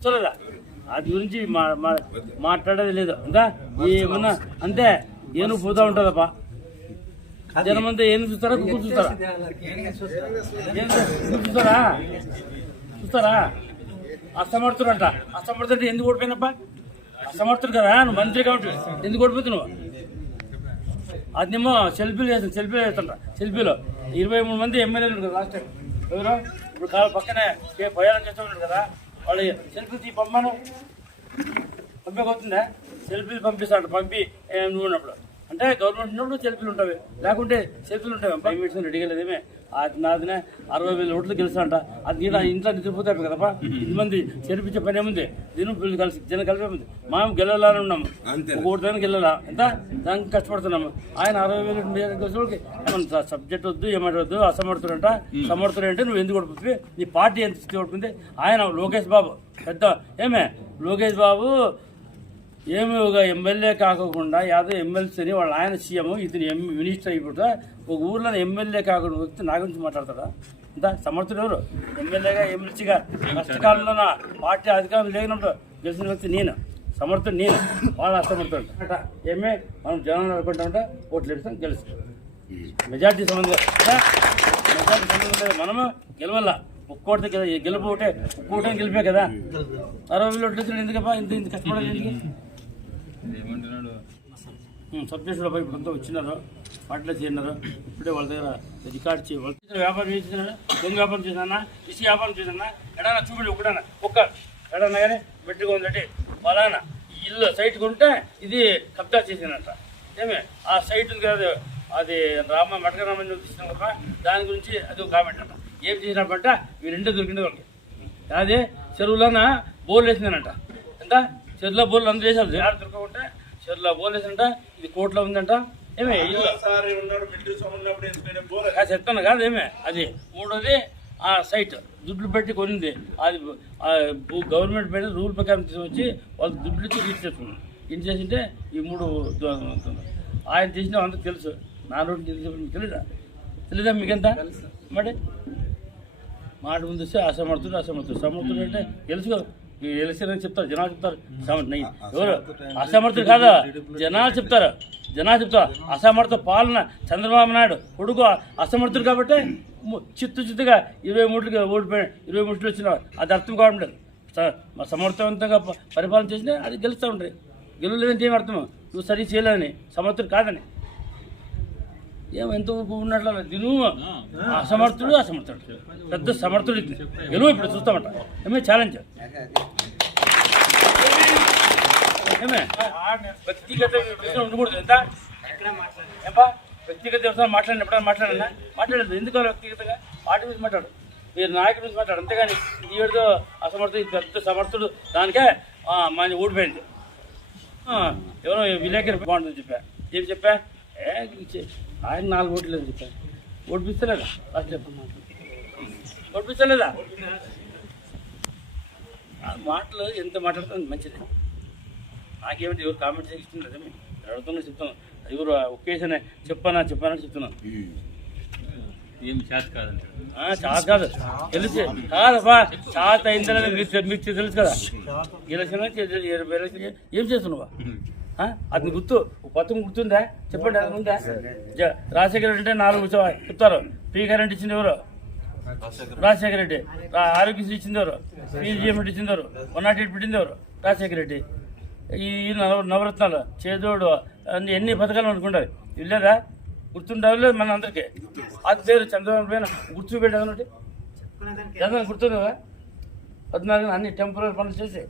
చూడలేదా అది గురించి మాట్లాడేది లేదు. ఇంకా ఏమన్నా? అంతే. ఏనుగు పోతా ఉంటుందప్ప. జనం అంతా ఏనుగు చూస్తారా? కుక్కలు చూస్తారా? చూస్తారా? చూస్తారా? అసమర్థుడు అంట అసమర్థుడు అంటే ఎందుకు ఓడిపోయినప్ప అసమర్థుడు కదా? నువ్వు మంత్రి కాబట్టి ఎందుకు ఓడిపోతున్నావు? అదేమో సెల్ఫీలు చేస్తాను. సెల్ఫీలు చేస్తుంటా. సెల్ఫీలో. ఇరవై మూడు మంది ఎమ్మెల్యేలు కదా లాస్ట్ టైం. ఎవరు? ఇప్పుడు కాదు పక్కనే ఏ భయానం చేస్తూ కదా. వాళ్ళు సెల్ఫీ తీ పంపాను పంపకపోతుందా సెల్ఫీలు పంపిస్తాడు పంపి నువ్వు ఉన్నప్పుడు. అంటే గవర్నమెంట్ ఉన్నప్పుడు సెల్ఫీలు ఉంటాయి. లేకుంటే సెల్ఫీలు ఉంటాయి. ఫైవ్ మినిట్స్ రెడీ లేదేమే నాదినే అరవై వేల ఓట్లు గెలుస్తాంట అది ఈయన ఇంట్లో నిద్రపోతాయి కదపా ఇది మంది చేర్పించే పని ఏముంది? దీని పిల్లలు కలిసి జనం కలిపే ఉంది మనం గెలవాలని ఉన్నాము. ఒక ఓటు దానికి గెలవాలా? ఎంత? దానికి కష్టపడుతున్నాము. ఆయన అరవై వేలు గెలిచేవాళ్ళకి ఏమన్నా సబ్జెక్ట్ వద్దు ఏమంటవద్దు అసమర్థుడంట. సమర్థుడు అంటే నువ్వు ఎందుకు ఓడిపోయి నీ పార్టీ ఎంత ఓడిపోయింది? ఆయన లోకేష్ బాబు. పెద్ద ఏమే? లోకేష్ బాబు ఏమి ఒక ఎమ్మెల్యే కాకుండా యాదో ఎమ్మెల్సీని వాళ్ళ ఆయన సీఎం ఇతను ఎం మినిస్టర్ అయిపోతా ఒక ఊర్లో ఎమ్మెల్యే కాకుండా వ్యక్తి నా గురించి మాట్లాడతాడా ఇంత సమర్థుడు ఎవరు ఎమ్మెల్యేగా ఎమ్మెల్సీగా కష్టకాలంలో నా పార్టీ అధికారం లేనప్పుడు గెలిచిన వ్యక్తి నేను సమర్థుడు నేను వాళ్ళ అసమర్థుడు అట ఏమే మనం జనాలు అనుకుంటామంటే ఓట్లు వేస్తాం గెలుస్తాం మెజార్టీ సంబంధం కదా? మెజార్టీ సంబంధం లేదు మనము గెలవల్ల ఒక్కోటి కదా గెలుపు ఒకటే ఒక్కోటే గెలిపే కదా అరవై వేలు ఓట్లు వేసిన ఎందుకప్పా ఇంత ఇంత కష్టపడాలి ఎందుకు ఏమంటున్నాడు? సబ్జెక్టులో పోయి ఇప్పుడంతా వచ్చినారు? పాటలో చేరినారు? ఇప్పుడే వాళ్ళ దగ్గర రికార్డ్ చేయ. వాళ్ళు వ్యాపారం చేసినా దొంగ వ్యాపారం చేసినా ఇసి వ్యాపారం చేసినా ఎడన్నా చూపండి ఒకటన్నా ఒక్క ఎడన్నా కానీ మెట్టుగా ఉందంటే ఫలానా? ఈ ఇల్లు సైట్ కొంటే ఇది కబ్జా చేసినట్ట ఏమే? ఆ సైట్ ఉంది కదా అది రామ మటకరామని తీసిన కదా దాని గురించి అది ఒక కామెంట్ అంట. ఏం చేసినప్పంట ఈ రెండో దొరికిండే వాళ్ళకి. అదే చెరువులోన? బోర్లు వేసిందనంట. ఎంత? చెరువులో బోర్లు అందరూ వేసారు ఆడ దొరకకుంటే చెరువులో బోర్లు వేసిందంట ఇది కోట్లో ఉందంట. ఏమే? చెప్తాను కాదు ఏమే? అది మూడోది ఆ సైట్ దుడ్లు పెట్టి కొనింది. అది గవర్నమెంట్ పైన రూల్ ప్రకారం తీసుకొచ్చి వాళ్ళు దుడ్లు ఇచ్చి చేస్తున్నారు ఏం చేసింటే ఈ మూడు ఆయన చేసిన అందరికి తెలుసు. నా రోడ్డు తెలిసి తెలీదా? తెలీదా మీకెంత? మరి? మాట ముందు వస్తే అసమర్థుడు అసమర్థుడు. సమర్థుడు అంటే తెలుసు ఈ ఎలక్షన్ అని చెప్తారు జనాలు చెప్తారు. ఎవరు? అసమర్థుడు కాదా? జనాలు చెప్తారు జనాలు చెప్తారు. అసమర్థ పాలన చంద్రబాబు నాయుడు కొడుకు అసమర్థుడు కాబట్టి చిత్తు చిత్తుగా ఇరవై మూడుగా ఓడిపోయి ఇరవై మూడులు వచ్చిన అది అర్థం కావడం లేదు. సమర్థవంతంగా పరిపాలన చేసినా అది గెలుస్తూ ఉంటాయి గెలవలేదంటే ఏం అర్థం? నువ్వు సరి చేయలేదని సమర్థుడు కాదని. ఏం ఎంత ఉన్నట్లు దిను అసమర్థుడు అసమర్థుడు. పెద్ద సమర్థుడు ఇది. గెలువు ఇప్పుడు చూస్తామంట. ఏమే ఛాలెంజ్ ఏమే వ్యక్తిగత విషయం ఉండకూడదు ఎంత? వ్యక్తిగత విషయం మాట్లాడిన ఎప్పుడైనా మాట్లాడన్నా మాట్లాడలేదు ఎందుకు వ్యక్తిగతంగా? పార్టీ గురించి మాట్లాడు. మీరు నాయకుడి గురించి మాట్లాడు. అంతేగాని ఈవిడతో అసమర్థుడు పెద్ద సమర్థుడు దానికే మా మన ఎవరో విలేకరి బాగుంటుంది చెప్పా. ఏం చెప్పా? ఏ ఆయన నాలుగు ఓట్లు లేదు చెప్పా. ఓడిపిస్తలేదా? ఫస్ట్ చెప్ప. ఓడిపిస్తలేదా? మాటలు ఎంత మాట్లాడుతుంది మంచిది. నాకేమిటి ఎవరు కామెంట్ చేస్తుంది అదే అడుగుతున్నా చెప్తాను ఎవరు ఒకేషన్ చెప్పానా చెప్పానా చెప్తున్నాను ఏం చేత కాదంటాడు ఆ, చాలా కాదు. తెలుసు. కాదబ్బా చాలా అయిందని మీకు మీకు తెలుసు కదా. ఎలక్షన్ ఎలక్షన్ ఏం చేస్తున్నావా? అది గుర్తు. పథకం గుర్తుందా? చెప్పండి అది ఉందా? రాజశేఖర అంటే నాలుగు చెప్తారు. పీ కరెంట్ ఇచ్చింది ఎవరు? రాజశేఖర రెడ్డి. ఆరోగ్యశ్రీ ఇచ్చింది పీజీఎంఎట్ పీజీఎం వన్ నాట్ ఎయిట్ పెట్టిందవరు? రాజశేఖర రెడ్డి. ఈ నవ నవరత్నాలు చేదోడు అన్ని ఎన్ని పథకాలు అనుకుంటారు? ఇల్లేదా? గుర్తుండవు లేదు మన అందరికీ? అది పేరు చంద్రబాబు పైన గుర్తు పెట్టాలంటే జగన్ పద్నాలుగు అన్ని టెంపరీ పనులు చేసి.